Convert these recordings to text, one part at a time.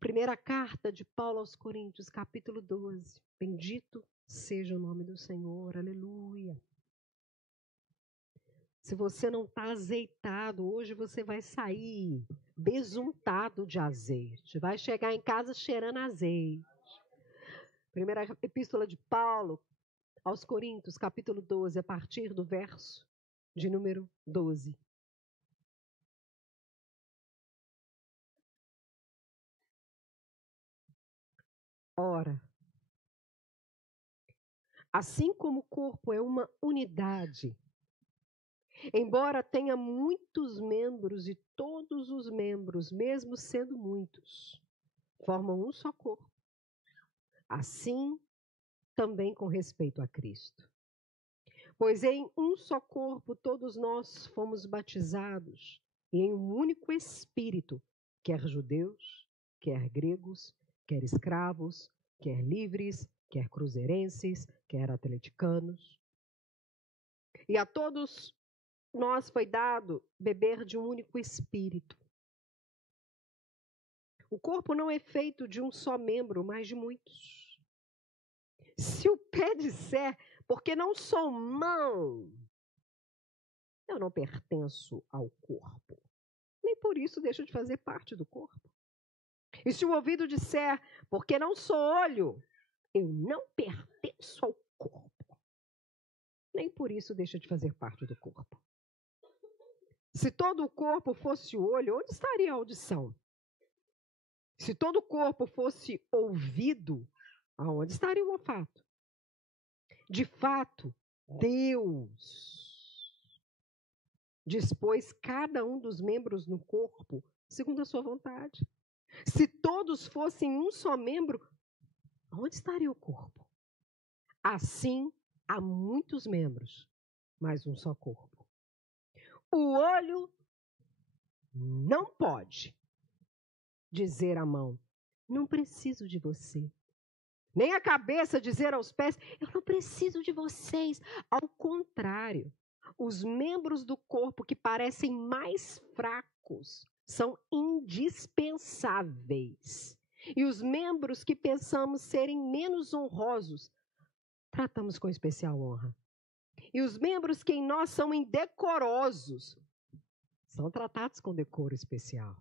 Primeira carta de Paulo aos Coríntios, capítulo 12. Bendito seja o nome do Senhor, aleluia. Se você não está azeitado, hoje você vai sair besuntado de azeite. Vai chegar em casa cheirando azeite. Primeira epístola de Paulo aos Coríntios, capítulo 12, a partir do verso de número 12. Ora, assim como o corpo é uma unidade, embora tenha muitos membros e todos os membros, mesmo sendo muitos, formam um só corpo. Assim também com respeito a Cristo. Pois em um só corpo todos nós fomos batizados, e em um único Espírito, quer judeus, quer gregos, quer escravos, quer livres, quer cruzeirenses, quer atleticanos. E a todos nós foi dado beber de um único Espírito. O corpo não é feito de um só membro, mas de muitos. Se o pé disser, porque não sou mão, eu não pertenço ao corpo, nem por isso deixo de fazer parte do corpo. E se o ouvido disser, porque não sou olho, eu não pertenço ao corpo, nem por isso deixa de fazer parte do corpo. Se todo o corpo fosse olho, onde estaria a audição? Se todo o corpo fosse ouvido, aonde estaria o olfato? De fato, Deus dispôs cada um dos membros no corpo segundo a sua vontade. Se todos fossem um só membro, onde estaria o corpo? Assim, há muitos membros, mas um só corpo. O olho não pode dizer à mão, não preciso de você. Nem a cabeça dizer aos pés, eu não preciso de vocês. Ao contrário, os membros do corpo que parecem mais fracos são indispensáveis. E os membros que pensamos serem menos honrosos, tratamos com especial honra. E os membros que em nós são indecorosos, são tratados com decoro especial.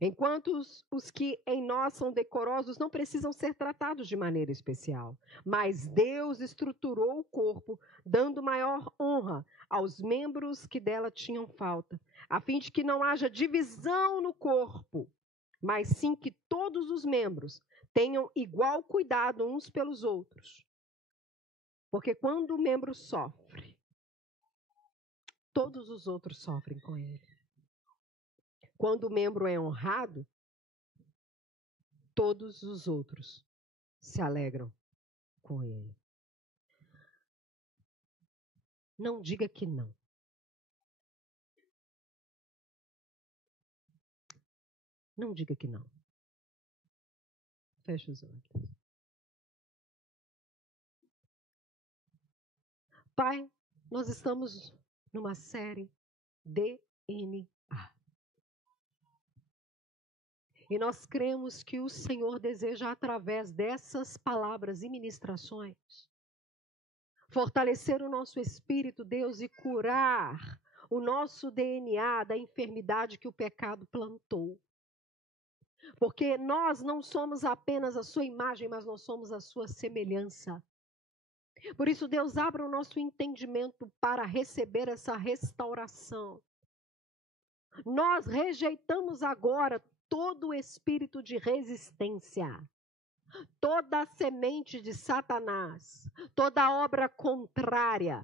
Enquanto os que em nós são decorosos não precisam ser tratados de maneira especial. Mas Deus estruturou o corpo, dando maior honra aos membros que dela tinham falta, a fim de que não haja divisão no corpo, mas sim que todos os membros tenham igual cuidado uns pelos outros. Porque quando o membro sofre, todos os outros sofrem com ele. Quando o membro é honrado, todos os outros se alegram com ele. Não diga que não. Não diga que não. Feche os olhos. Pai, nós estamos numa série DNA. E nós cremos que o Senhor deseja, através dessas palavras e ministrações, fortalecer o nosso espírito, Deus, e curar o nosso DNA da enfermidade que o pecado plantou. Porque nós não somos apenas a sua imagem, mas nós somos a sua semelhança. Por isso, Deus, abra o nosso entendimento para receber essa restauração. Nós rejeitamos agora todo o espírito de resistência, toda a semente de Satanás, toda obra contrária,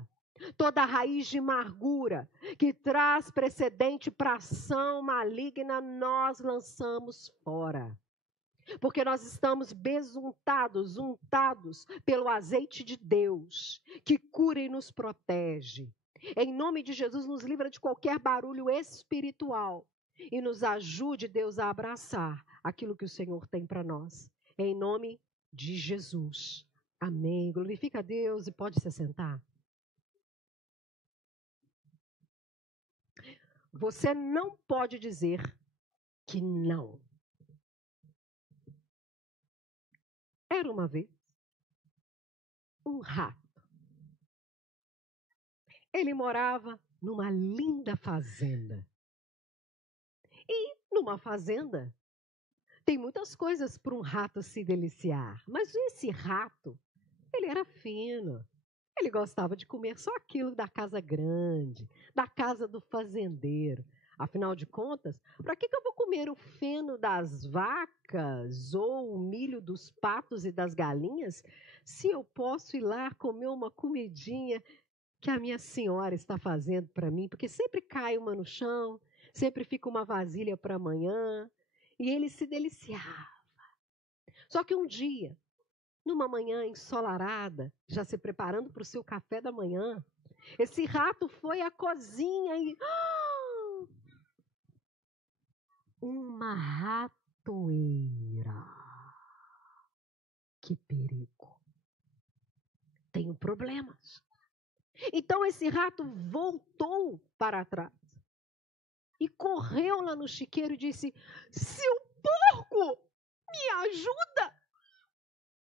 toda raiz de amargura que traz precedente para ação maligna, nós lançamos fora. Porque nós estamos besuntados, untados pelo azeite de Deus, que cura e nos protege. Em nome de Jesus, nos livra de qualquer barulho espiritual e nos ajude, Deus, a abraçar aquilo que o Senhor tem para nós. Em nome de Jesus. Amém. Glorifica a Deus e pode se sentar. Você não pode dizer que não. Era uma vez um rato. Ele morava numa linda fazenda. E numa fazenda tem muitas coisas para um rato se deliciar. Mas esse rato, ele era fino. Ele gostava de comer só aquilo da casa grande, da casa do fazendeiro. Afinal de contas, para que eu vou comer o feno das vacas ou o milho dos patos e das galinhas, se eu posso ir lá comer uma comidinha que a minha senhora está fazendo para mim? Porque sempre cai uma no chão, sempre fica uma vasilha para amanhã. E ele se deliciava. Só que um dia, numa manhã ensolarada, já se preparando para o seu café da manhã, esse rato foi à cozinha e... uma ratoeira. Que perigo. Tenho problemas. Então esse rato voltou para trás e correu lá no chiqueiro e disse: seu porco, me ajuda!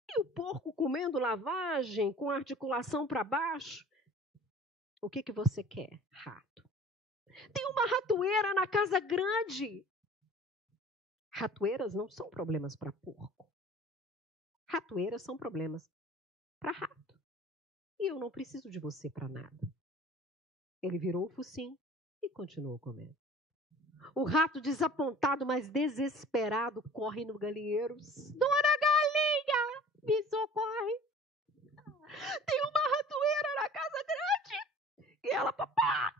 E o porco comendo lavagem, com a articulação para baixo. O que você quer, rato? Tem uma ratoeira na casa grande. Ratoeiras não são problemas para porco. Ratoeiras são problemas para rato. E eu não preciso de você para nada. Ele virou o focinho e continuou comendo. O rato, desapontado, mas desesperado, corre no galinheiro. Dona Galinha, me socorre. Tem uma ratoeira na casa grande. E ela, papá.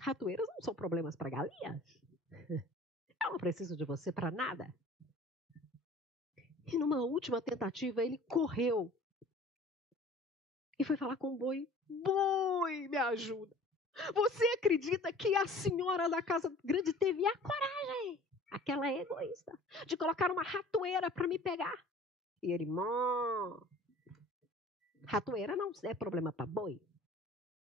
Ratoeiras não são problemas para galinhas. Eu não preciso de você para nada. E numa última tentativa, ele correu e foi falar com o boi. Boi, me ajuda. Você acredita que a senhora da casa grande teve a coragem, aquela egoísta, de colocar uma ratoeira para me pegar? E ele, ratoeira não é problema para boi,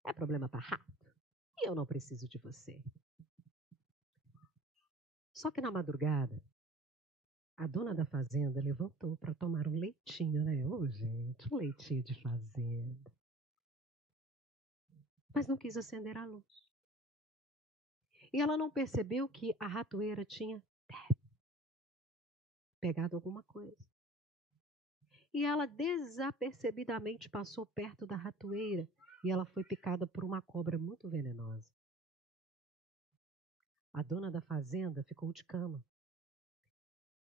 é problema para rato. E eu não preciso de você. Só que na madrugada, a dona da fazenda levantou para tomar um leitinho, né? Ô, gente, um leitinho de fazenda. Mas não quis acender a luz. E ela não percebeu que a ratoeira tinha pegado alguma coisa. E ela desapercebidamente passou perto da ratoeira e ela foi picada por uma cobra muito venenosa. A dona da fazenda ficou de cama.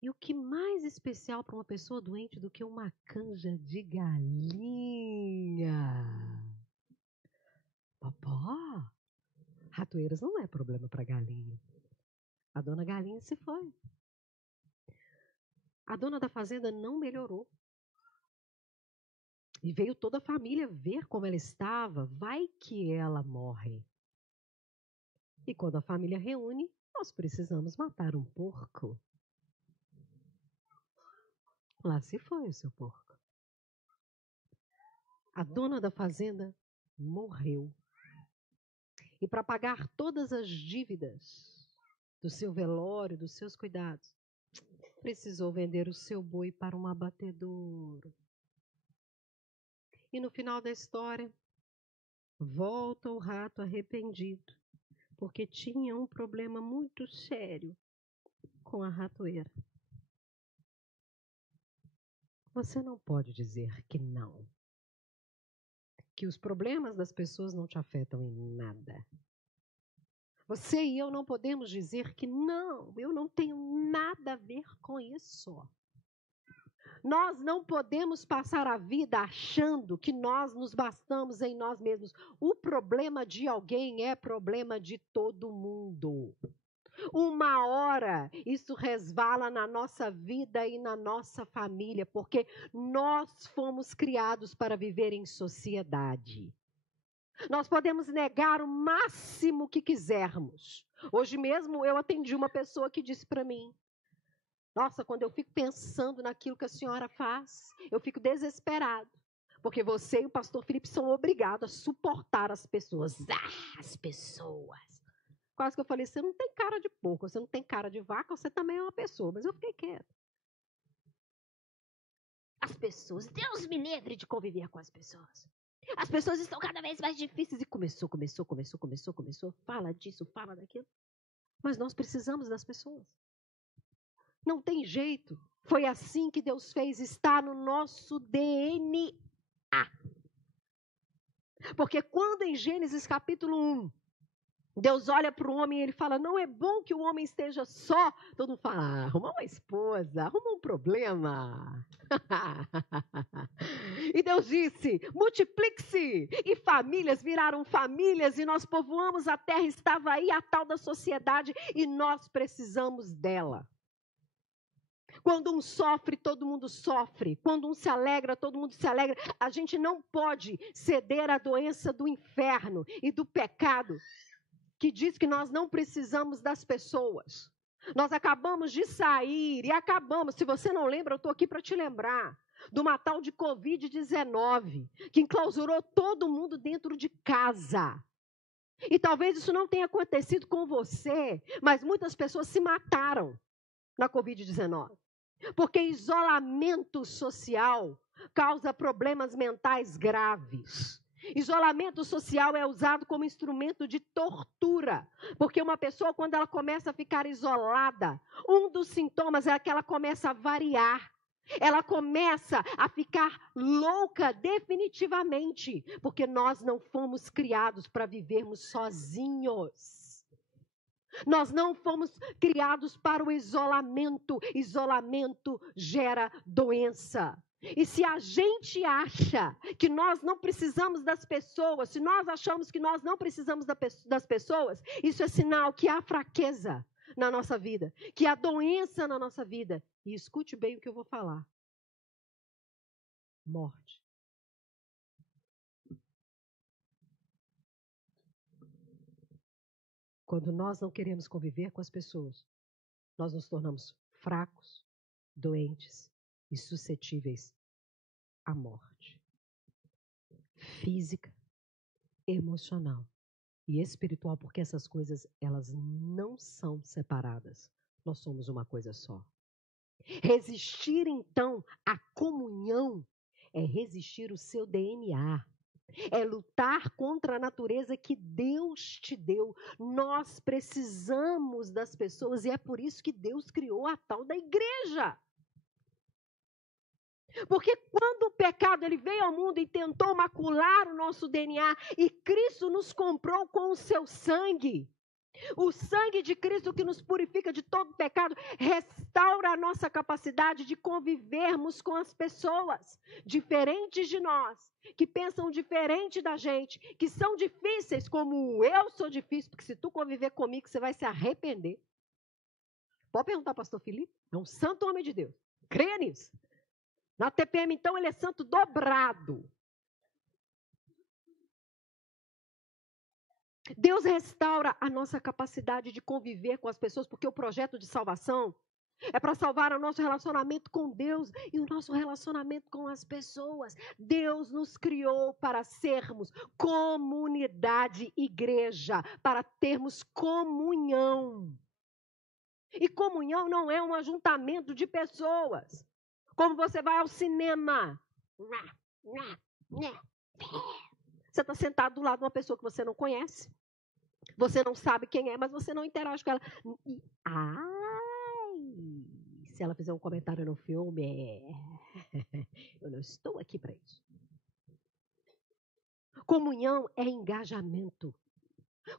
E o que mais especial para uma pessoa doente do que uma canja de galinha? Papá, ratoeiras não é problema para galinha. A dona galinha se foi. A dona da fazenda não melhorou. E veio toda a família ver como ela estava. Vai que ela morre. E quando a família reúne, nós precisamos matar um porco. Lá se foi o seu porco. A dona da fazenda morreu. E para pagar todas as dívidas do seu velório, dos seus cuidados, precisou vender o seu boi para um abatedouro. E no final da história, volta o rato arrependido, porque tinha um problema muito sério com a ratoeira. Você não pode dizer que não. Que os problemas das pessoas não te afetam em nada. Você e eu não podemos dizer que não, eu não tenho nada a ver com isso. Nós não podemos passar a vida achando que nós nos bastamos em nós mesmos. O problema de alguém é problema de todo mundo. Uma hora isso resvala na nossa vida e na nossa família, porque nós fomos criados para viver em sociedade. Nós podemos negar o máximo que quisermos. Hoje mesmo eu atendi uma pessoa que disse para mim: nossa, quando eu fico pensando naquilo que a senhora faz, eu fico desesperado. Porque você e o pastor Felipe são obrigados a suportar as pessoas. As pessoas. Quase que eu falei, você não tem cara de porco, você não tem cara de vaca, você também é uma pessoa. Mas eu fiquei quieta. as pessoas. Deus me livre de conviver com as pessoas. As pessoas estão cada vez mais difíceis. E começou. Fala disso, fala daquilo. Mas nós precisamos das pessoas. Não tem jeito. Foi assim que Deus fez. Está no nosso DNA. Porque quando em Gênesis capítulo 1, Deus olha para o homem e ele fala, não é bom que o homem esteja só. Todo mundo fala, arruma uma esposa, arruma um problema. E Deus disse, multiplique-se. E famílias viraram famílias e nós povoamos a terra. Estava aí a tal da sociedade e nós precisamos dela. Quando um sofre, todo mundo sofre. Quando um se alegra, todo mundo se alegra. A gente não pode ceder à doença do inferno e do pecado, que diz que nós não precisamos das pessoas. Nós acabamos de sair e acabamos. Se você não lembra, eu estou aqui para te lembrar. De uma tal de Covid-19, que enclausurou todo mundo dentro de casa. E talvez isso não tenha acontecido com você, mas muitas pessoas se mataram na Covid-19. Porque isolamento social causa problemas mentais graves. Isolamento social é usado como instrumento de tortura. Porque uma pessoa, quando ela começa a ficar isolada, um dos sintomas é que ela começa a variar. Ela começa a ficar louca definitivamente. Porque nós não fomos criados para vivermos sozinhos. Nós não fomos criados para o isolamento. Isolamento gera doença. E se a gente acha que nós não precisamos das pessoas, se nós achamos que nós não precisamos das pessoas, isso é sinal que há fraqueza na nossa vida, que há doença na nossa vida. E escute bem o que eu vou falar. Morte. Quando nós não queremos conviver com as pessoas, nós nos tornamos fracos, doentes e suscetíveis à morte. Física, emocional e espiritual, porque essas coisas, elas não são separadas. Nós somos uma coisa só. Resistir, então, à comunhão é resistir o seu DNA. É lutar contra a natureza que Deus te deu. Nós precisamos das pessoas e é por isso que Deus criou a tal da igreja. Porque quando o pecado ele veio ao mundo e tentou macular o nosso DNA e Cristo nos comprou com o seu sangue, o sangue de Cristo que nos purifica de todo pecado, restaura a nossa capacidade de convivermos com as pessoas diferentes de nós, que pensam diferente da gente, que são difíceis como eu sou difícil, porque se tu conviver comigo você vai se arrepender. Pode perguntar ao pastor Felipe, é um santo homem de Deus, creia nisso. Na TPM então ele é santo dobrado. Deus restaura a nossa capacidade de conviver com as pessoas, porque o projeto de salvação é para salvar o nosso relacionamento com Deus e o nosso relacionamento com as pessoas. Deus nos criou para sermos comunidade, igreja, para termos comunhão. E comunhão não é um ajuntamento de pessoas. Como você vai ao cinema. Você está sentado do lado de uma pessoa que você não conhece. Você não sabe quem é, mas você não interage com ela. Se ela fizer um comentário no filme, eu não estou aqui para isso. Comunhão é engajamento.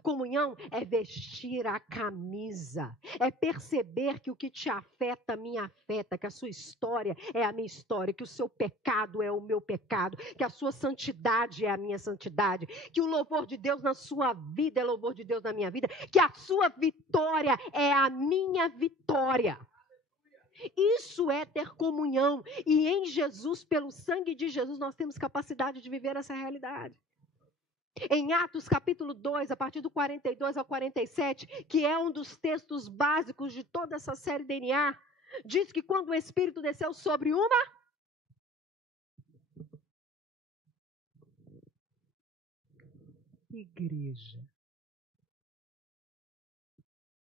Comunhão é vestir a camisa, é perceber que o que te afeta, me afeta, que a sua história é a minha história, que o seu pecado é o meu pecado, que a sua santidade é a minha santidade, que o louvor de Deus na sua vida é louvor de Deus na minha vida, que a sua vitória é a minha vitória. Isso é ter comunhão e em Jesus, pelo sangue de Jesus, nós temos capacidade de viver essa realidade. Em Atos capítulo 2, a partir do 42 ao 47, que é um dos textos básicos de toda essa série DNA, diz que quando o Espírito desceu sobre uma igreja.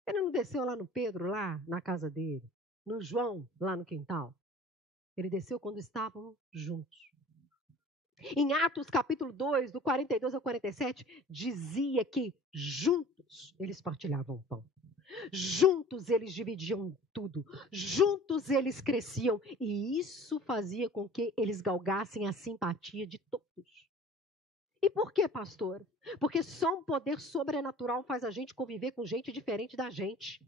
Ele não desceu lá no Pedro, lá na casa dele, no João, lá no quintal. Ele desceu quando estavam juntos. Em Atos capítulo 2, do 42 ao 47, dizia que juntos eles partilhavam o pão. Juntos eles dividiam tudo. Juntos eles cresciam. E isso fazia com que eles galgassem a simpatia de todos. E por que, pastor? Porque só um poder sobrenatural faz a gente conviver com gente diferente da gente.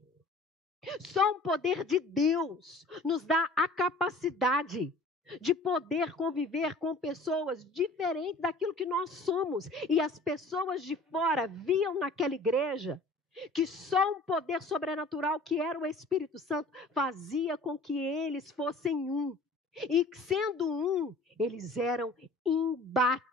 Só um poder de Deus nos dá a capacidade de poder conviver com pessoas diferentes daquilo que nós somos. E as pessoas de fora viam naquela igreja que só um poder sobrenatural, que era o Espírito Santo, fazia com que eles fossem um. E sendo um, eles eram imbatíveis.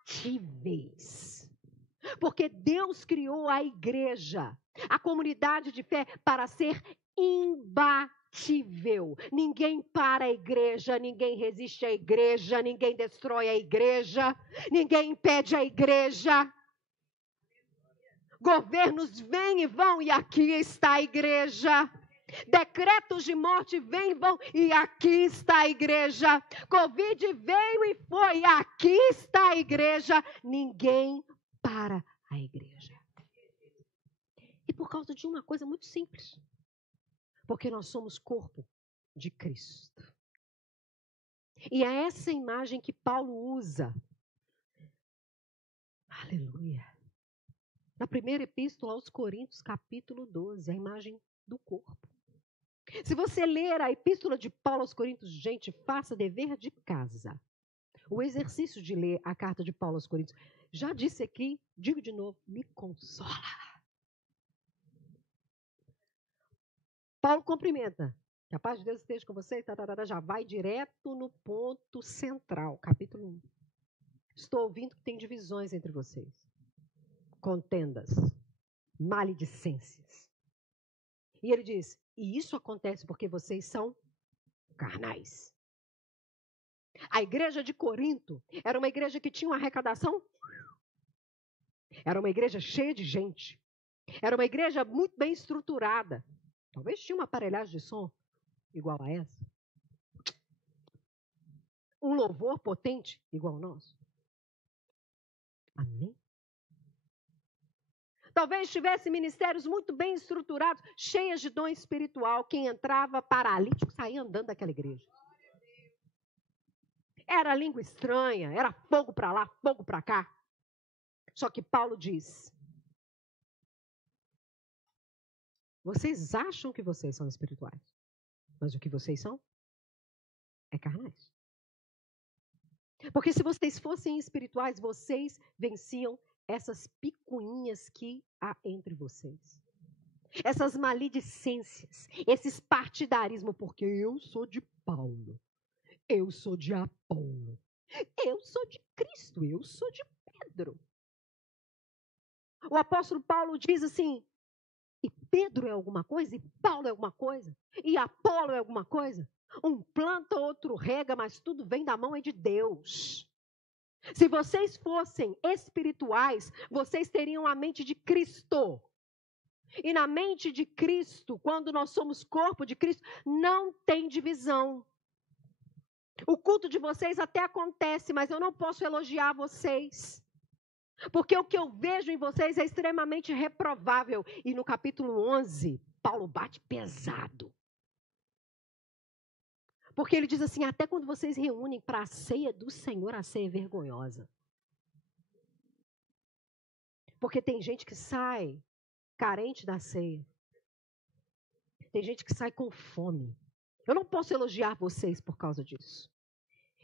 Porque Deus criou a igreja, a comunidade de fé, para ser imbatível. Ninguém para a igreja, ninguém resiste à igreja, ninguém destrói a igreja, ninguém impede a igreja. Governos vêm e vão, e aqui está a igreja. Decretos de morte vêm e vão, e aqui está a igreja. Covid veio e foi, e aqui está a igreja. Ninguém para a igreja. E por causa de uma coisa muito simples. Porque nós somos corpo de Cristo. E é essa imagem que Paulo usa. Aleluia. Na primeira epístola aos Coríntios, capítulo 12, a imagem do corpo. Se você ler a epístola de Paulo aos Coríntios, gente, faça dever de casa. O exercício de ler a carta de Paulo aos Coríntios. Já disse aqui, digo de novo, me consola. Paulo cumprimenta. Que a paz de Deus esteja com vocês. Já vai direto no ponto central, capítulo 1. Estou ouvindo que tem divisões entre vocês. Contendas, maledicências. E ele diz, e isso acontece porque vocês são carnais. A igreja de Corinto era uma igreja que tinha uma arrecadação. Era uma igreja cheia de gente. Era uma igreja muito bem estruturada. Talvez tinha uma aparelhagem de som igual a essa. Um louvor potente igual ao nosso. Amém? Talvez tivesse ministérios muito bem estruturados, cheias de dom espiritual. Quem entrava paralítico saía andando daquela igreja. Era língua estranha, era fogo para lá, fogo para cá. Só que Paulo diz, vocês acham que vocês são espirituais, mas o que vocês são é carnais. Porque se vocês fossem espirituais, vocês venciam essas picuinhas que há entre vocês. Essas maledicências, esses partidarismos, porque eu sou de Paulo, eu sou de Apolo, eu sou de Cristo, eu sou de Pedro. O apóstolo Paulo diz assim, e Pedro é alguma coisa, e Paulo é alguma coisa, e Apolo é alguma coisa. Um planta, outro rega, mas tudo vem da mão é de Deus. Se vocês fossem espirituais, vocês teriam a mente de Cristo. E na mente de Cristo, quando nós somos corpo de Cristo, não tem divisão. O culto de vocês até acontece, mas eu não posso elogiar vocês. Porque o que eu vejo em vocês é extremamente reprovável. E no capítulo 11, Paulo bate pesado. Porque ele diz assim, até quando vocês reúnem para a ceia do Senhor, a ceia é vergonhosa. Porque tem gente que sai carente da ceia. Tem gente que sai com fome. Eu não posso elogiar vocês por causa disso.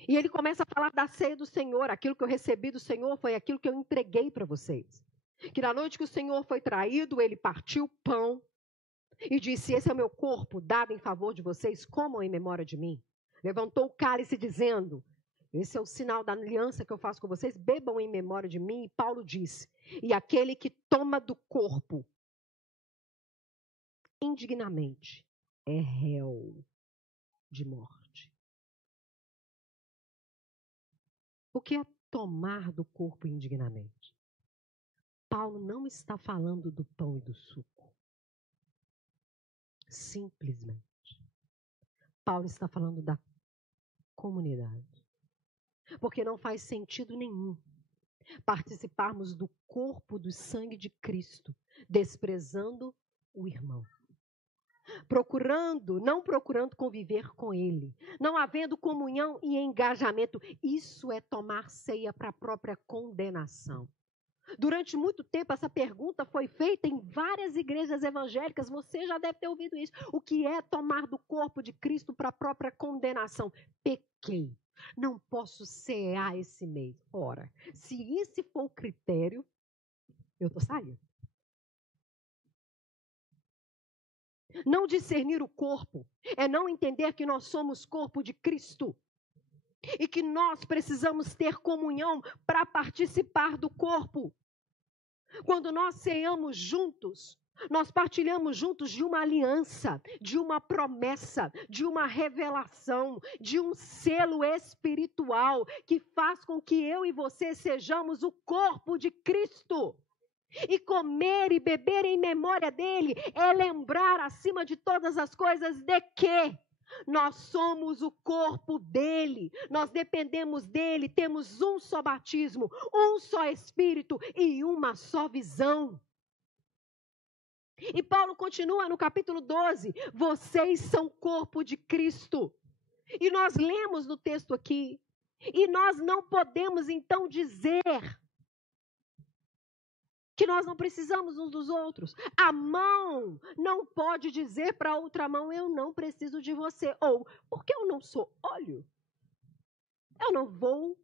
E ele começa a falar da ceia do Senhor. Aquilo que eu recebi do Senhor foi aquilo que eu entreguei para vocês. Que na noite que o Senhor foi traído, ele partiu o pão e disse, esse é o meu corpo dado em favor de vocês, comam em memória de mim. Levantou o cálice dizendo, esse é o sinal da aliança que eu faço com vocês, bebam em memória de mim. E Paulo disse, e aquele que toma do corpo indignamente é réu de morte. O que é tomar do corpo indignamente? Paulo não está falando do pão e do suco. Simplesmente. Paulo está falando da comunidade. Porque não faz sentido nenhum participarmos do corpo do sangue de Cristo, desprezando o irmão. Não procurando conviver com ele, não havendo comunhão e engajamento. Isso é tomar ceia para a própria condenação. Durante muito tempo, essa pergunta foi feita em várias igrejas evangélicas. Você já deve ter ouvido isso. O que é tomar do corpo de Cristo para a própria condenação? Pequei. Não posso cear esse mês. Ora, se esse for o critério, eu estou saindo. Não discernir o corpo é não entender que nós somos corpo de Cristo e que nós precisamos ter comunhão para participar do corpo. Quando nós ceamos juntos, nós partilhamos juntos de uma aliança, de uma promessa, de uma revelação, de um selo espiritual que faz com que eu e você sejamos o corpo de Cristo. E comer e beber em memória dele é lembrar, acima de todas as coisas, de que nós somos o corpo dele, nós dependemos dele, temos um só batismo, um só Espírito e uma só visão. E Paulo continua no capítulo 12, vocês são corpo de Cristo. E nós lemos no texto aqui, e nós não podemos então dizer que nós não precisamos uns dos outros. A mão não pode dizer para a outra mão, eu não preciso de você. Ou, porque eu não sou óleo, eu não vou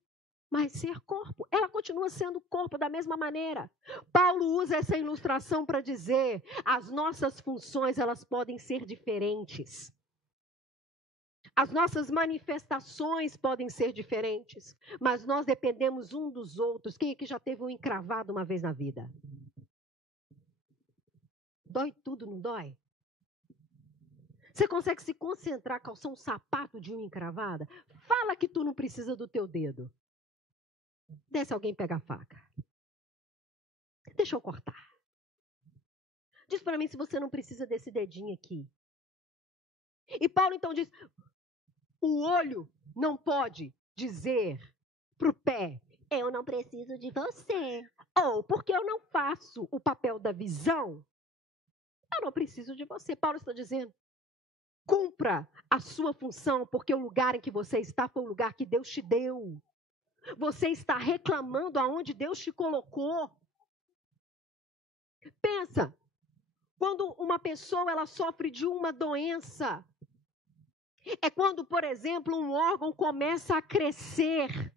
mais ser corpo. Ela continua sendo corpo da mesma maneira. Paulo usa essa ilustração para dizer, as nossas funções, elas podem ser diferentes. As nossas manifestações podem ser diferentes, mas nós dependemos um dos outros. Quem aqui já teve um encravado uma vez na vida? Dói tudo, não dói? Você consegue se concentrar, calçar um sapato de unha encravada? Fala que tu não precisa do teu dedo. Desce alguém pega a faca. Deixa eu cortar. Diz para mim se você não precisa desse dedinho aqui. E Paulo então diz, o olho não pode dizer para o pé, eu não preciso de você. Ou, porque eu não faço o papel da visão, eu não preciso de você. Paulo está dizendo, cumpra a sua função, porque o lugar em que você está foi o lugar que Deus te deu. Você está reclamando aonde Deus te colocou. Pensa, quando uma pessoa ela sofre de uma doença, é quando, por exemplo, um órgão começa a crescer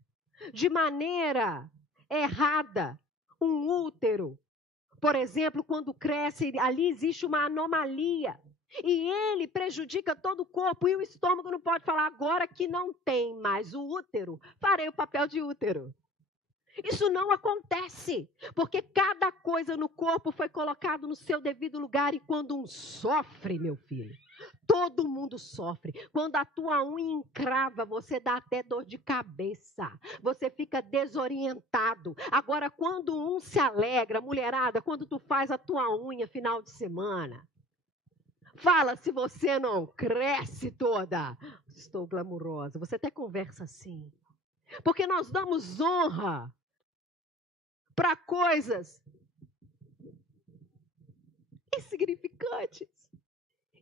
de maneira errada. Um útero, por exemplo, quando cresce, ali existe uma anomalia. E ele prejudica todo o corpo. E o estômago não pode falar, agora que não tem mais o útero, farei o papel de útero. Isso não acontece, porque cada coisa no corpo foi colocado no seu devido lugar. E quando um sofre, meu filho, todo mundo sofre. Quando a tua unha encrava, você dá até dor de cabeça. Você fica desorientado. Agora, quando um se alegra, mulherada, quando tu faz a tua unha final de semana, fala se você não cresce toda. Estou glamurosa. Você até conversa assim. Porque nós damos honra para coisas insignificantes.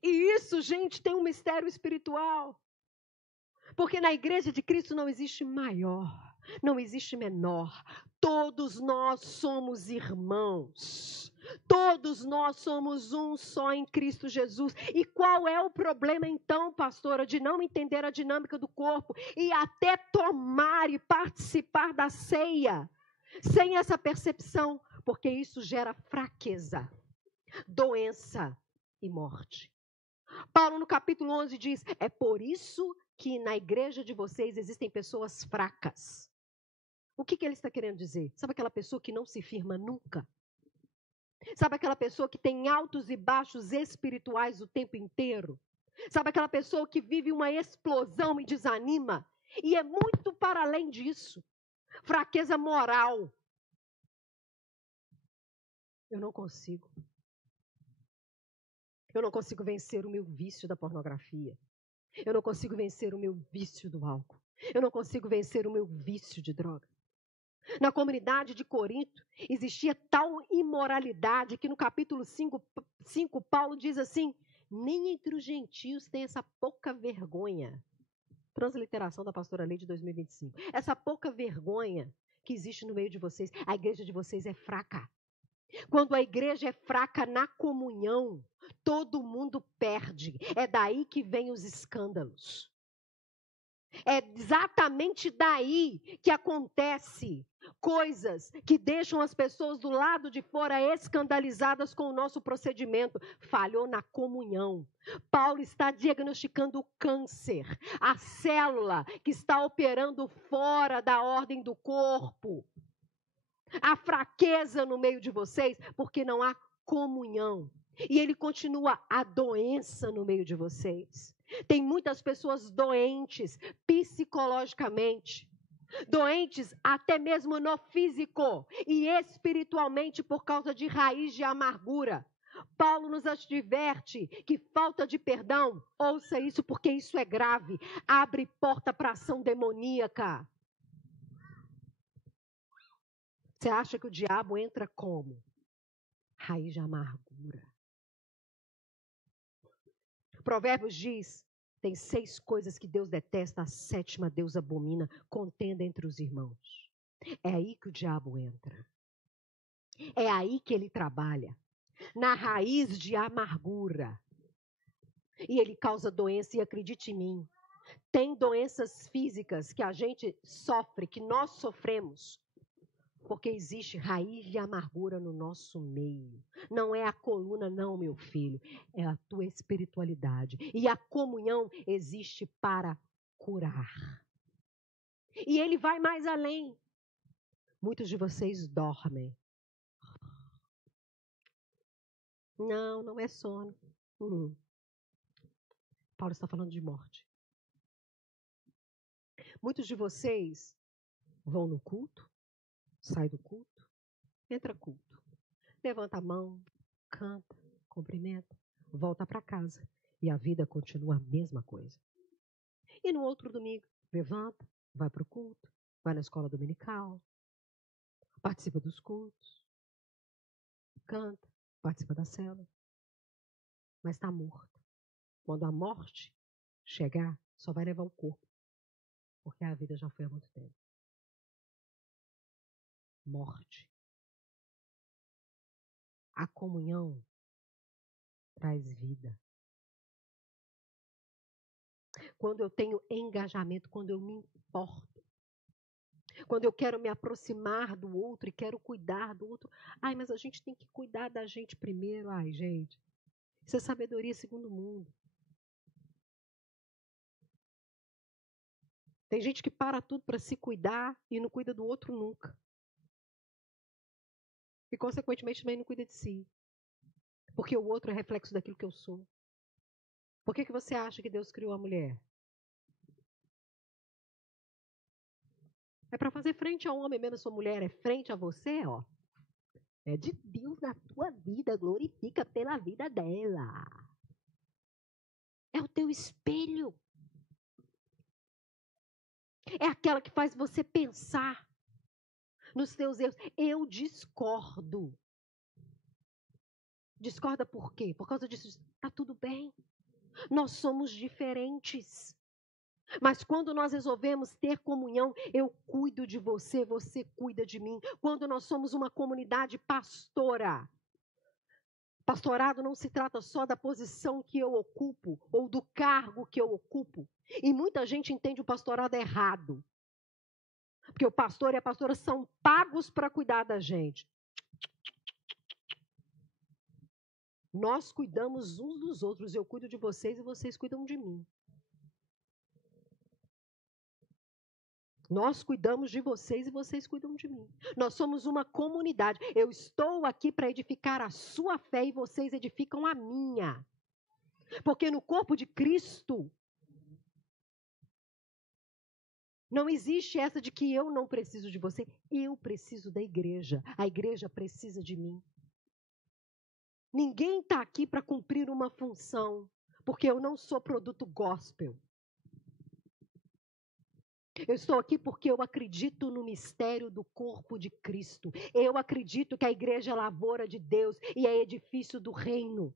E isso, gente, tem um mistério espiritual. Porque na igreja de Cristo não existe maior, não existe menor. Todos nós somos irmãos. Todos nós somos um só em Cristo Jesus. E qual é o problema então, pastora, de não entender a dinâmica do corpo e até tomar e participar da ceia sem essa percepção? Porque isso gera fraqueza, doença e morte. Paulo no capítulo 11 diz, é por isso que na igreja de vocês existem pessoas fracas. O que ele está querendo dizer? Sabe aquela pessoa que não se firma nunca? Sabe aquela pessoa que tem altos e baixos espirituais o tempo inteiro? Sabe aquela pessoa que vive uma explosão e desanima? E é muito para além disso. Fraqueza moral. Eu não consigo. Eu não consigo vencer o meu vício da pornografia. Eu não consigo vencer o meu vício do álcool. Eu não consigo vencer o meu vício de droga. Na comunidade de Corinto, existia tal imoralidade que no capítulo 5 Paulo diz assim: nem entre os gentios tem essa pouca vergonha. Transliteração da pastora Lei de 2025. Essa pouca vergonha que existe no meio de vocês. A igreja de vocês é fraca. Quando a igreja é fraca na comunhão, todo mundo perde. É daí que vem os escândalos. É exatamente daí que acontece coisas que deixam as pessoas do lado de fora escandalizadas com o nosso procedimento. Falhou na comunhão. Paulo está diagnosticando o câncer, a célula que está operando fora da ordem do corpo. A fraqueza no meio de vocês, porque não há comunhão. E ele continua, a doença no meio de vocês. Tem muitas pessoas doentes psicologicamente, doentes até mesmo no físico e espiritualmente por causa de raiz de amargura. Paulo nos adverte que falta de perdão, ouça isso porque isso é grave, abre porta para ação demoníaca. Você acha que o diabo entra como? Raiz de amargura. Provérbios diz, tem 6 coisas que Deus detesta, a 7ª Deus abomina, contenda entre os irmãos. É aí que o diabo entra. É aí que ele trabalha. Na raiz de amargura. E ele causa doença, e acredite em mim, tem doenças físicas que a gente sofre, que nós sofremos, porque existe raiz de amargura no nosso meio. Não é a coluna, não, meu filho. É a tua espiritualidade. E a comunhão existe para curar. E ele vai mais além. Muitos de vocês dormem. Não, não é sono. Paulo está falando de morte. Muitos de vocês vão no culto, sai do culto, entra culto. Levanta a mão, canta, cumprimenta, volta para casa. E a vida continua a mesma coisa. E no outro domingo, levanta, vai para o culto, vai na escola dominical, participa dos cultos, canta, participa da célula, mas está morto. Quando a morte chegar, só vai levar o corpo, porque a vida já foi há muito tempo. Morte. A comunhão traz vida. Quando eu tenho engajamento, quando eu me importo, quando eu quero me aproximar do outro e quero cuidar do outro. Ai, mas a gente tem que cuidar da gente primeiro. Ai, gente, isso é sabedoria segundo o mundo. Tem gente que para tudo para se cuidar e não cuida do outro nunca. E, consequentemente, também não cuida de si. Porque o outro é reflexo daquilo que eu sou. Por que você acha que Deus criou a mulher? É para fazer frente ao homem, menos sua mulher é frente a você, ó. É de Deus na tua vida, glorifica pela vida dela. É o teu espelho. É aquela que faz você pensar nos teus erros. Eu discordo. Discorda por quê? Por causa disso, está tudo bem. Nós somos diferentes. Mas quando nós resolvemos ter comunhão, eu cuido de você, você cuida de mim. Quando nós somos uma comunidade pastora, pastorado não se trata só da posição que eu ocupo ou do cargo que eu ocupo. E muita gente entende o pastorado errado. Porque o pastor e a pastora são pagos para cuidar da gente. Nós cuidamos uns dos outros. Eu cuido de vocês e vocês cuidam de mim. Nós cuidamos de vocês e vocês cuidam de mim. Nós somos uma comunidade. Eu estou aqui para edificar a sua fé e vocês edificam a minha. Porque no corpo de Cristo, não existe essa de que eu não preciso de você. Eu preciso da igreja. A igreja precisa de mim. Ninguém está aqui para cumprir uma função. Porque eu não sou produto gospel. Eu estou aqui porque eu acredito no mistério do corpo de Cristo. Eu acredito que a igreja é lavoura de Deus e é edifício do reino.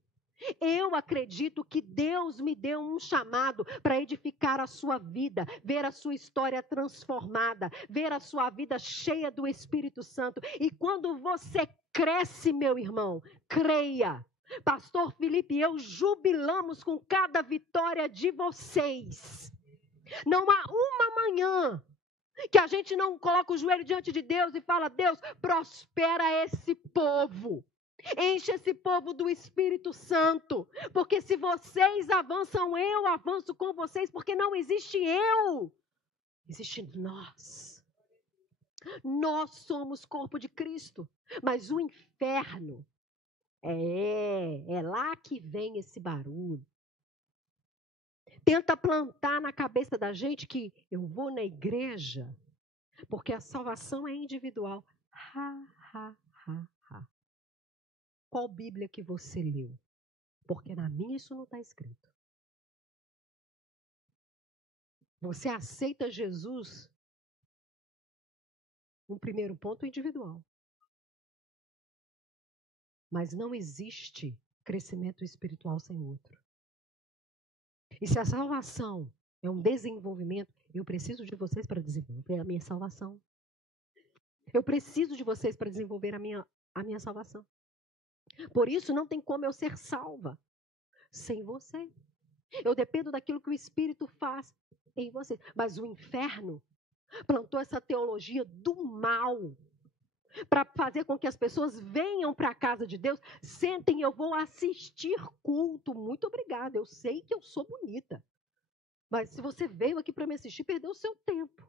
Eu acredito que Deus me deu um chamado para edificar a sua vida, ver a sua história transformada, ver a sua vida cheia do Espírito Santo. E quando você cresce, meu irmão, creia. Pastor Felipe e eu jubilamos com cada vitória de vocês. Não há uma manhã que a gente não coloca o joelho diante de Deus e fala: Deus, prospera esse povo. Enche esse povo do Espírito Santo, porque se vocês avançam, eu avanço com vocês, porque não existe eu, existe nós. Nós somos corpo de Cristo, mas o inferno, é lá que vem esse barulho. Tenta plantar na cabeça da gente que eu vou na igreja, porque a salvação é individual. Qual Bíblia que você leu? Porque na minha isso não está escrito. Você aceita Jesus, um primeiro ponto individual. Mas não existe crescimento espiritual sem outro. E se a salvação é um desenvolvimento, eu preciso de vocês para desenvolver a minha salvação. Eu preciso de vocês para desenvolver a minha salvação. Por isso, não tem como eu ser salva sem você. Eu dependo daquilo que o Espírito faz em você. Mas o inferno plantou essa teologia do mal para fazer com que as pessoas venham para a casa de Deus, sentem, eu vou assistir culto. Muito obrigada, eu sei que eu sou bonita. Mas se você veio aqui para me assistir, perdeu o seu tempo.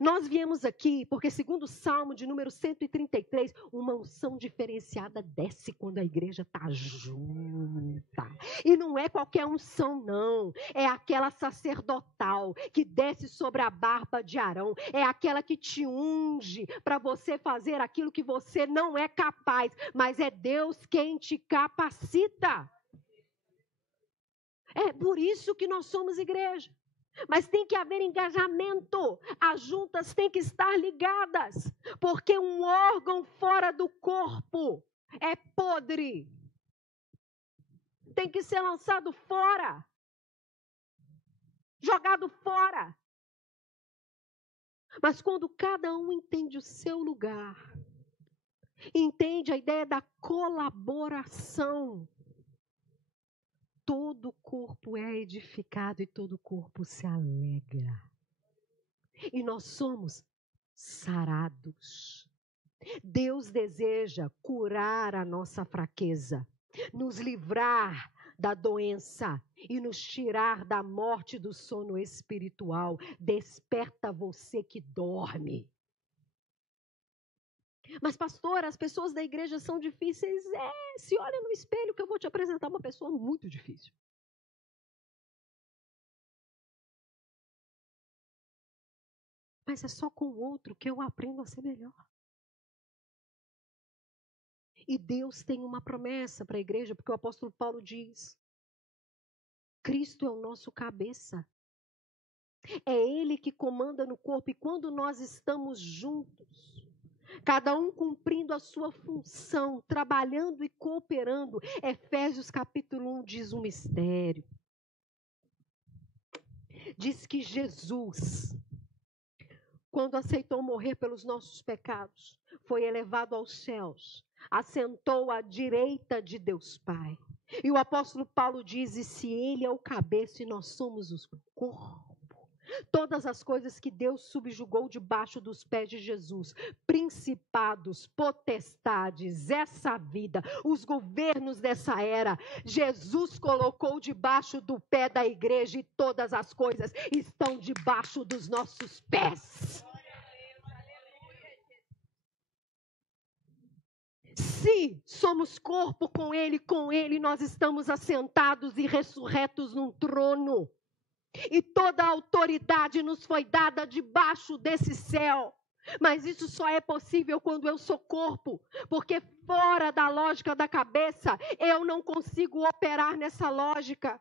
Nós viemos aqui porque, segundo o Salmo de número 133, uma unção diferenciada desce quando a igreja está junta. E não é qualquer unção, não. É aquela sacerdotal que desce sobre a barba de Arão. É aquela que te unge para você fazer aquilo que você não é capaz. Mas é Deus quem te capacita. É por isso que nós somos igreja. Mas tem que haver engajamento. As juntas têm que estar ligadas. Porque um órgão fora do corpo é podre. Tem que ser lançado fora. Jogado fora. Mas quando cada um entende o seu lugar, entende a ideia da colaboração, todo o corpo é edificado e todo o corpo se alegra. E nós somos sarados. Deus deseja curar a nossa fraqueza, nos livrar da doença e nos tirar da morte do sono espiritual. Desperta você que dorme. Mas, pastor, as pessoas da igreja são difíceis. Se olha no espelho que eu vou te apresentar uma pessoa muito difícil. Mas é só com o outro que eu aprendo a ser melhor. E Deus tem uma promessa para a igreja, porque o apóstolo Paulo diz: Cristo é o nosso cabeça. É Ele que comanda no corpo. E quando nós estamos juntos, cada um cumprindo a sua função, trabalhando e cooperando, Efésios capítulo 1 diz um mistério. Diz que Jesus, quando aceitou morrer pelos nossos pecados, foi elevado aos céus, assentou à direita de Deus Pai. E o apóstolo Paulo diz: e se Ele é o cabeça e nós somos o corpo, todas as coisas que Deus subjugou debaixo dos pés de Jesus, principados, potestades, essa vida, os governos dessa era, Jesus colocou debaixo do pé da igreja e todas as coisas estão debaixo dos nossos pés. Se somos corpo com Ele nós estamos assentados e ressurretos num trono. E toda a autoridade nos foi dada debaixo desse céu. Mas isso só é possível quando eu sou corpo. Porque fora da lógica da cabeça, eu não consigo operar nessa lógica.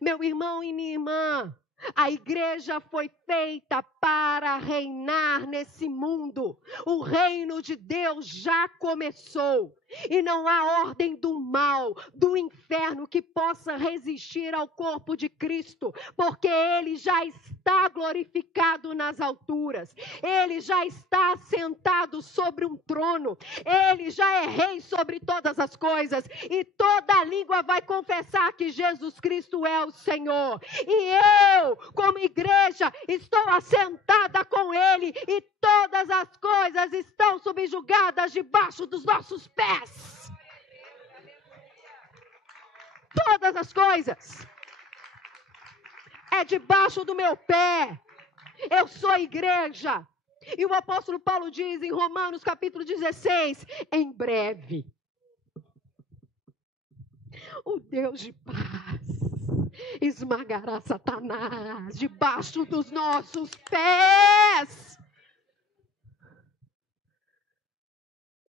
Meu irmão e minha irmã, A igreja foi feita para reinar nesse mundo. O reino de Deus já começou. E não há ordem do mal, do inferno que possa resistir ao corpo de Cristo, porque Ele já está glorificado nas alturas. Ele já está sentado sobre um trono. Ele já é rei sobre todas as coisas. E toda língua vai confessar que Jesus Cristo é o Senhor. E eu, como igreja, estou assentada com Ele. E todas as coisas estão subjugadas debaixo dos nossos pés. Todas as coisas. É debaixo do meu pé. Eu sou igreja. E o apóstolo Paulo diz em Romanos capítulo 16, em breve, o Deus de paz esmagará Satanás debaixo dos nossos pés.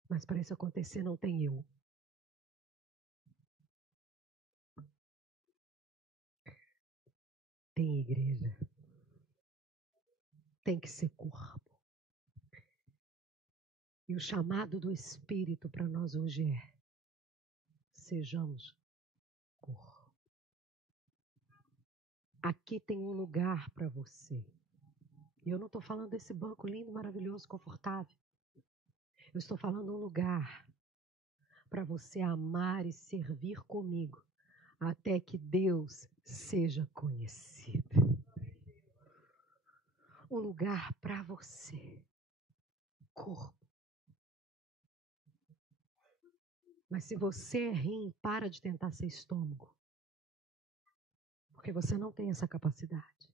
Mas para isso acontecer não tem eu. Tem igreja. Tem que ser corpo. E o chamado do Espírito para nós hoje é: sejamos corpo. Aqui tem um lugar para você. E eu não estou falando desse banco lindo, maravilhoso, confortável. Eu estou falando um lugar para você amar e servir comigo até que Deus seja conhecido. Um lugar para você. Corpo. Mas se você é rim, para de tentar ser estômago. Porque você não tem essa capacidade.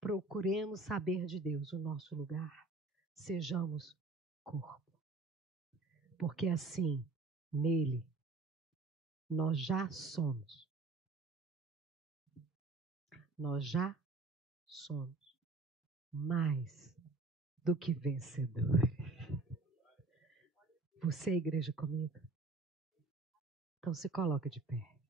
Procuremos saber de Deus o nosso lugar. Sejamos corpo. Porque assim, nele, nós já somos. Nós já somos mais do que vencedores. Você é igreja comigo? Então se coloca de pé.